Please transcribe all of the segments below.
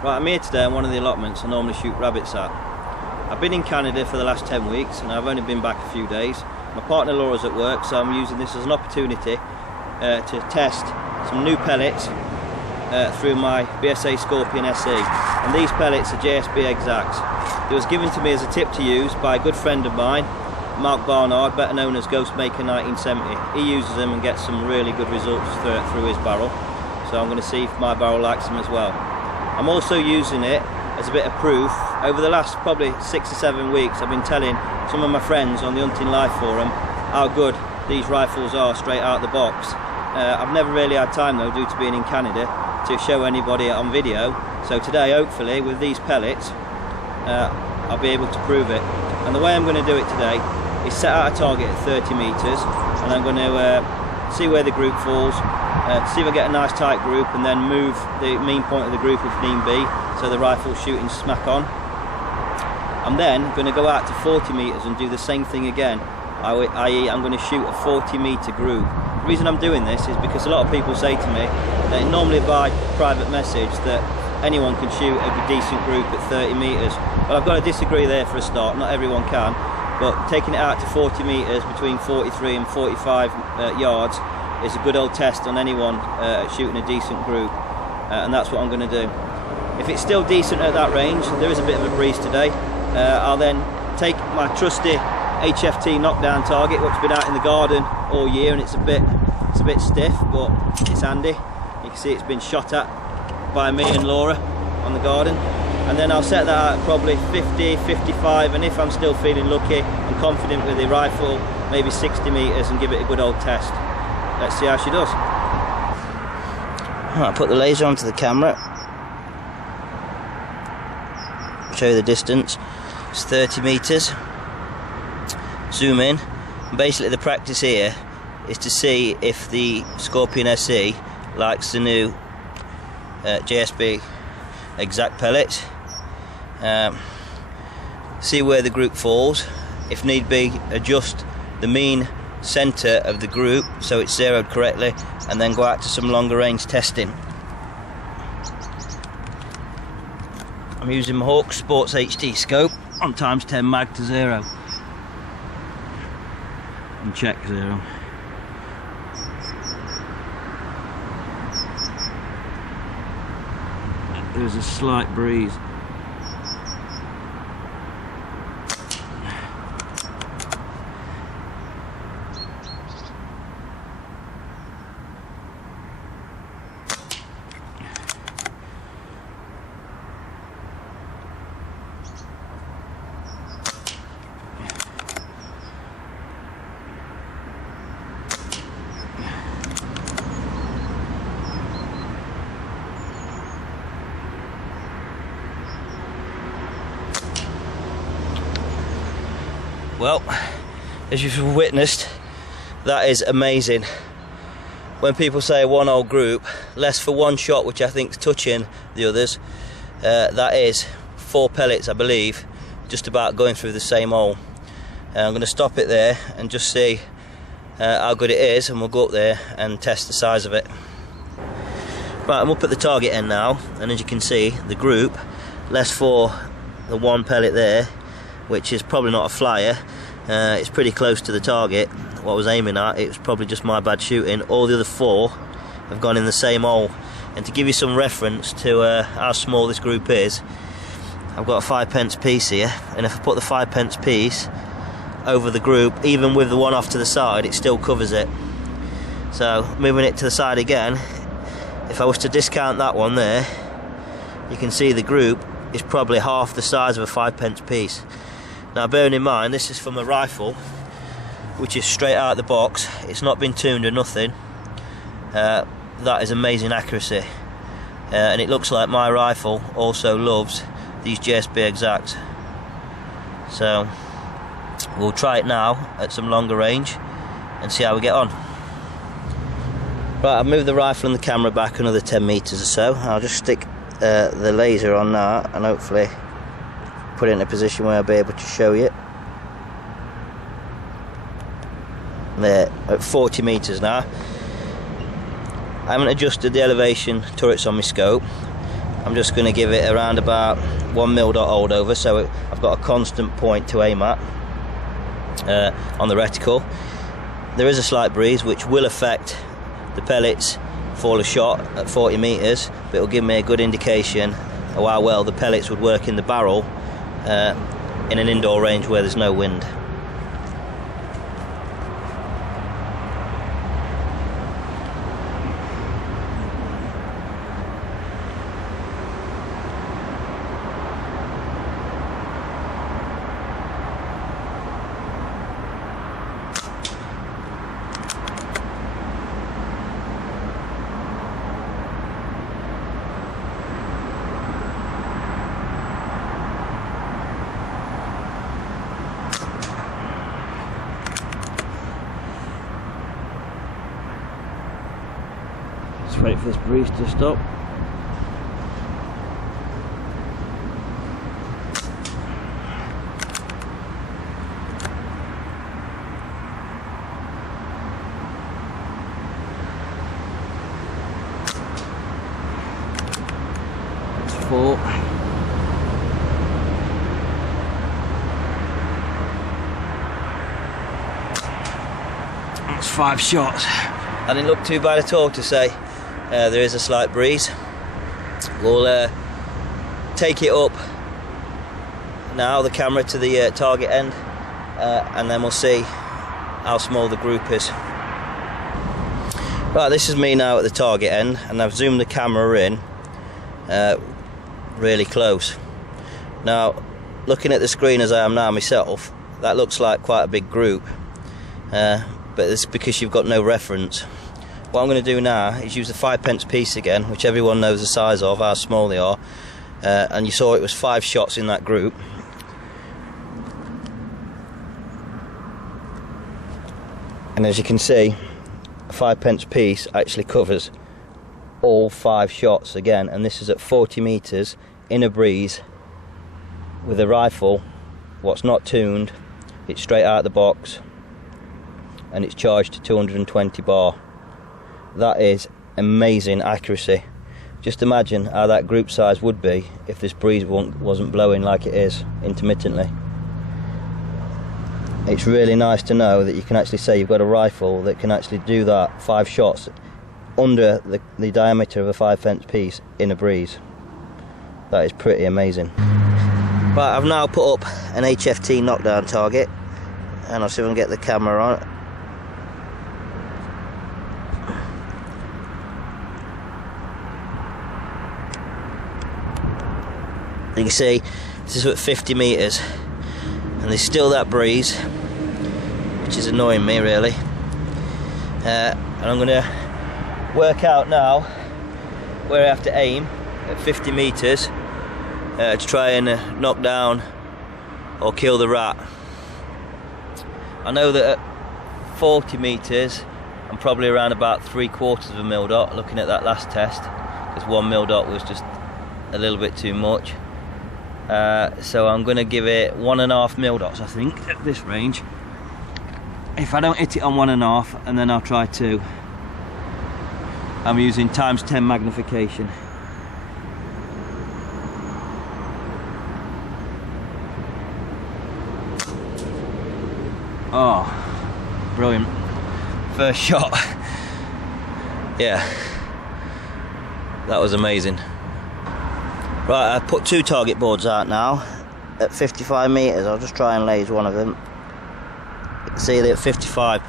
Right, I'm here today on one of the allotments I normally shoot rabbits at. I've been in Canada for the last 10 weeks and I've only been back a few days. My partner Laura's at work, so I'm using this as an opportunity to test some new pellets through my BSA Scorpion SE. And these pellets are JSB Exact. It was given to me as a tip to use by a good friend of mine, Mark Barnard, better known as Ghostmaker 1970. He uses them and gets some really good results through his barrel. So I'm going to see if my barrel likes them as well. I'm also using it as a bit of proof. Over the last probably 6 or 7 weeks I've been telling some of my friends on the Hunting Life forum how good these rifles are straight out the box. I've never really had time though, due to being in Canada, to show anybody on video. So today, hopefully, with these pellets, I'll be able to prove it. And the way I'm going to do it today is set out a target at 30 metres, and I'm going to see where the group falls, see if I get a nice tight group, and then move the mean point of the group if need be, so the rifle's shooting smack on. I'm then going to go out to 40 metres and do the same thing again, i.e. I'm going to shoot a 40 metre group. The reason I'm doing this is because a lot of people say to me that normally by private message that anyone can shoot a decent group at 30 metres. But I've got to disagree there for a start. Not everyone can, but taking it out to 40 metres, between 43 and 45 yards, is a good old test on anyone shooting a decent group, and that's what I'm going to do. If it's still decent at that range, there is a bit of a breeze today, I'll then take my trusty HFT knockdown target, which has been out in the garden all year, and it's a bit stiff, but it's handy. You can see it's been shot at by me and Laura on the garden, and then I'll set that out at probably 50, 55, and if I'm still feeling lucky and confident with the rifle, maybe 60 metres, and give it a good old test. Let's see how she does. I'll put the laser onto the camera, show you the distance. It's 30 metres. Zoom in. Basically the practice here is to see if the Scorpion SE likes the new JSB Exact pellets. See where the group falls. If need be, adjust the mean centre of the group so it's zeroed correctly, and then go out to some longer range testing. I'm using my Hawk Sports HD scope on ×10 mag to 0 and check 0. There's a slight breeze. Well, as you've witnessed, that is amazing. When people say a one-hole group, less for one shot, which I think is touching the others, that is 4 pellets, I believe, just about going through the same hole. I'm going to stop it there and just see how good it is, and we'll go up there and test the size of it. Right, I'm up at the target end now, and as you can see, the group, less for the 1 pellet there, which is probably not a flyer. It's pretty close to the target, what I was aiming at. It was probably just my bad shooting. All the other 4 have gone in the same hole. And to give you some reference to how small this group is, I've got a 5p piece here, and if I put the 5p piece over the group, even with the one off to the side, it still covers it. So moving it to the side again, if I was to discount that one there, you can see the group is probably half the size of a 5p piece. Now bearing in mind, this is from a rifle which is straight out of the box. It's not been tuned or nothing. That is amazing accuracy, and it looks like my rifle also loves these JSB Exact. So we'll try it now at some longer range and see how we get on. Right, I've moved the rifle and the camera back another 10 metres or so. I'll just stick the laser on that and hopefully put it in a position where I'll be able to show you. There, at 40 metres now. I haven't adjusted the elevation turrets on my scope. I'm just going to give it around about 1 mil dot hold over, so I've got a constant point to aim at on the reticle. There is a slight breeze which will affect the pellets fall a shot at 40 meters, but it'll give me a good indication of how well the pellets would work in the barrel in an indoor range where there's no wind. Just wait for this breeze to stop. That's 4. That's 5 shots. That didn't look too bad at all, to say. There is a slight breeze. We'll take it up now, the camera to the target end, and then we'll see how small the group is. Right, this is me now at the target end, and I've zoomed the camera in really close. Now, looking at the screen as I am now myself, that looks like quite a big group, but it's because you've got no reference. What I'm going to do now is use the 5p piece again, which everyone knows the size of, how small they are, and you saw it was 5 shots in that group. And as you can see, a 5p piece actually covers all 5 shots again, and this is at 40 meters in a breeze with a rifle what's not tuned. It's straight out of the box and it's charged to 220 bar. That is amazing accuracy. Just imagine how that group size would be if this breeze wasn't blowing like it is intermittently. It's really nice to know that you can actually say you've got a rifle that can actually do that 5 shots under the diameter of a 5p piece in a breeze. That is pretty amazing. Right, I've now put up an HFT knockdown target, and I'll see if I can get the camera on it. You can see this is at 50 meters, and there's still that breeze, which is annoying me really. And I'm going to work out now where I have to aim at 50 meters to try and knock down or kill the rat. I know that at 40 meters I'm probably around about 3/4 of a mil dot, looking at that last test, because 1 mil dot was just a little bit too much. So I'm going to give it 1.5 mil dots, I think, at this range. If I don't hit it on 1.5, and then I'll try 2. I'm using ×10 magnification. Oh, brilliant. First shot. Yeah, that was amazing. Right, I've put 2 target boards out now at 55 meters. I'll just try and laze one of them. You can see they're at 55.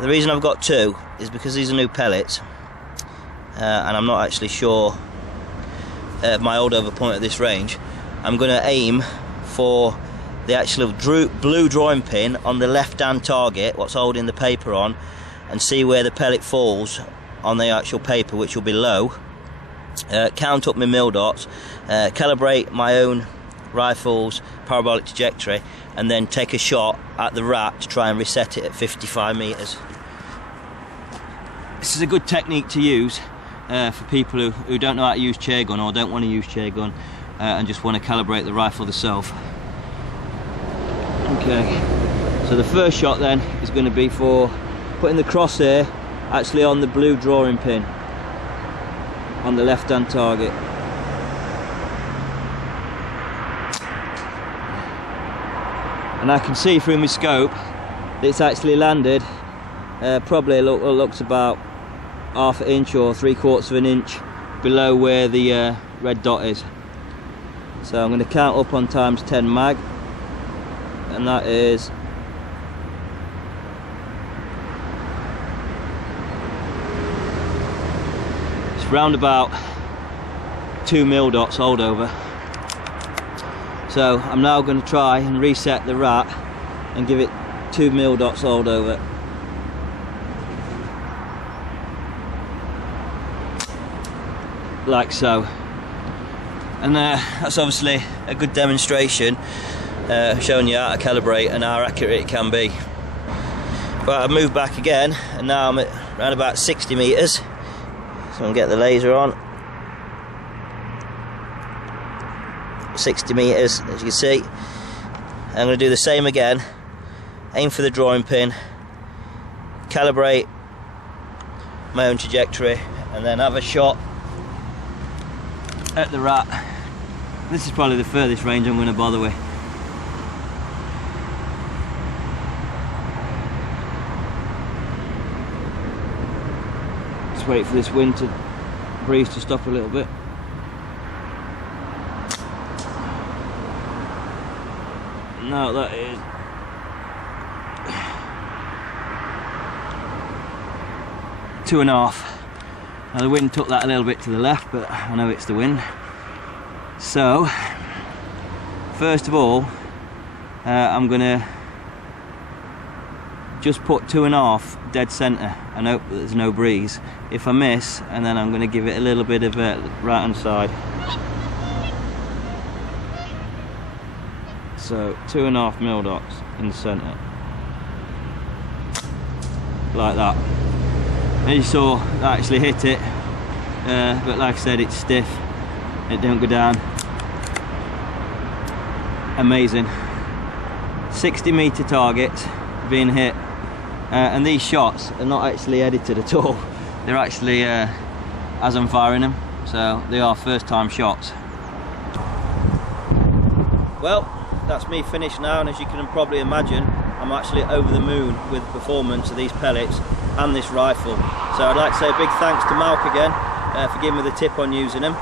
The reason I've got 2 is because these are new pellets, and I'm not actually sure my holdover point at this range. I'm going to aim for the actual blue drawing pin on the left hand target, what's holding the paper on, and see where the pellet falls on the actual paper, which will be low. Count up my mil dots, calibrate my own rifle's parabolic trajectory, and then take a shot at the rat to try and reset it at 55 meters. This is a good technique to use for people who don't know how to use chair gun, or don't want to use chair gun, and just want to calibrate the rifle themselves. Okay, so the first shot then is going to be for putting the crosshair actually on the blue drawing pin on the left hand target. and I can see through my scope that it's actually landed probably looks about half an inch or 3/4 of an inch below where the red dot is. So I'm going to count up on times 10 mag, and that is it's round about 2 mil dots hold over. So I'm now going to try and reset the rat and give it 2 mil dots hold over. Like so. And that's obviously a good demonstration showing you how to calibrate and how accurate it can be. But I've moved back again, and now I'm at around about 60 metres. So I'm going to get the laser on. 60 metres, as you can see. I'm going to do the same again. Aim for the drawing pin, calibrate my own trajectory, and then have a shot at the rat. This is probably the furthest range I'm going to bother with. Just wait for this breeze to stop a little bit. No, that is two and a half. Now the wind took that a little bit to the left, but I know it's the wind. So first of all, I'm gonna just put 2.5 dead center and hope that there's no breeze. If I miss, and then I'm gonna give it a little bit of a right hand side. So 2.5 mil dots in the center, like that. And you saw that actually hit it, but like I said, it's stiff, it don't go down. Amazing. 60 meter target being hit, and these shots are not actually edited at all. They're actually as I'm firing them, so they are first time shots. Well, that's me finished now, and as you can probably imagine, I'm actually over the moon with the performance of these pellets and this rifle. So I'd like to say a big thanks to Malk again for giving me the tip on using them.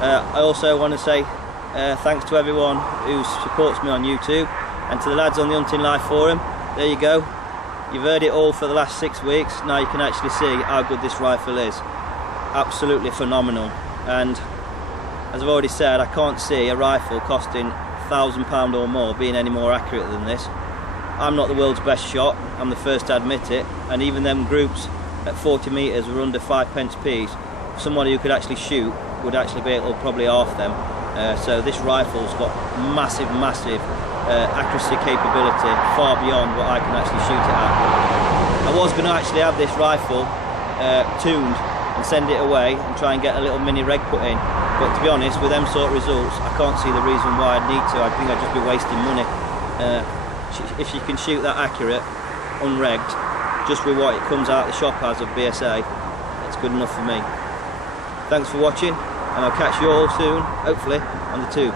I also want to say thanks to everyone who supports me on YouTube, and to the lads on the Hunting Life forum. There you go, you've heard it all for the last 6 weeks. Now you can actually see how good this rifle is. Absolutely phenomenal. And as I've already said, I can't see a rifle costing £1,000 or more being any more accurate than this. I'm not the world's best shot, I'm the first to admit it, and even them groups at 40 metres were under 5p apiece. Somebody who could actually shoot would actually be able to probably half them. So this rifle's got massive accuracy capability, far beyond what I can actually shoot it at. I was going to actually have this rifle tuned and send it away and try and get a little mini reg put in, but to be honest, with them sort of results, I can't see the reason why I'd need to. I think I'd just be wasting money. If you can shoot that accurate, unregged, just with what it comes out the shop as of BSA, it's good enough for me. Thanks for watching, and I'll catch you all soon, hopefully, on the tube.